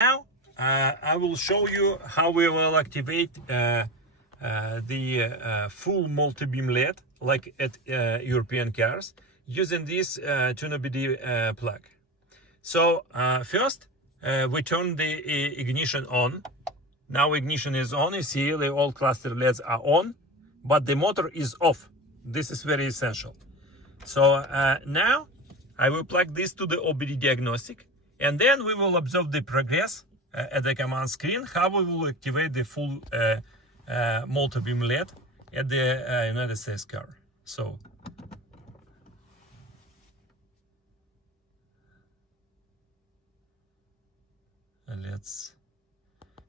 Now I will show you how we will activate the full multi-beam LED like at European cars using this w222 plug. So first we turn the ignition on. Now ignition is on. You see the all cluster LEDs are on, but the motor is off. This is very essential. So now I will plug this to the OBD diagnostic, and then we will observe the progress at the command screen, how we will activate the full multi-beam LED at the United States car. So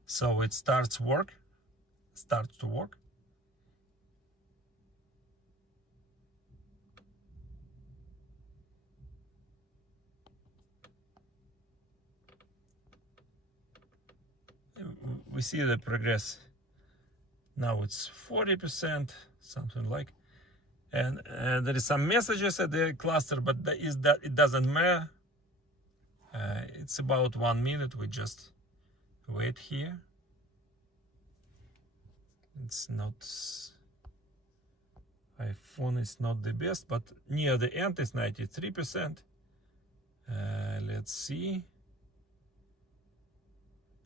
so it starts to work. We see the progress. Now it's 40%, something like, and there is some messages at the cluster, but it doesn't matter. It's about 1 minute. We just wait here. It's not, iPhone is not the best, but near the end is 93%. Let's see.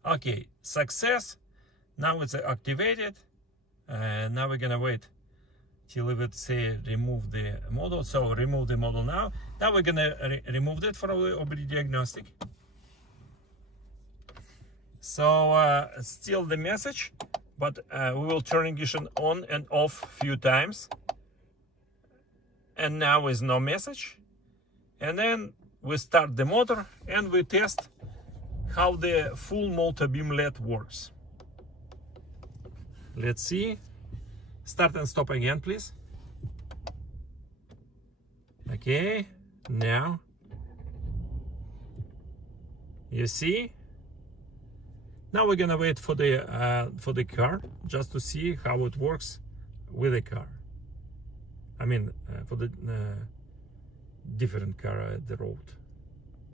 Okay, success. Now it's activated. Now we're gonna wait till it say remove the model. So remove the model now. Now we're gonna remove that from the OBD diagnostic. So still the message, but we will turn ignition on and off a few times. And now is no message. And then we start the motor and we test how the full multi-beam LED works. Let's see. Start and stop again, please. Okay, now you see. Now we're gonna wait for the car just to see how it works with the car. I mean, for the different car at the road.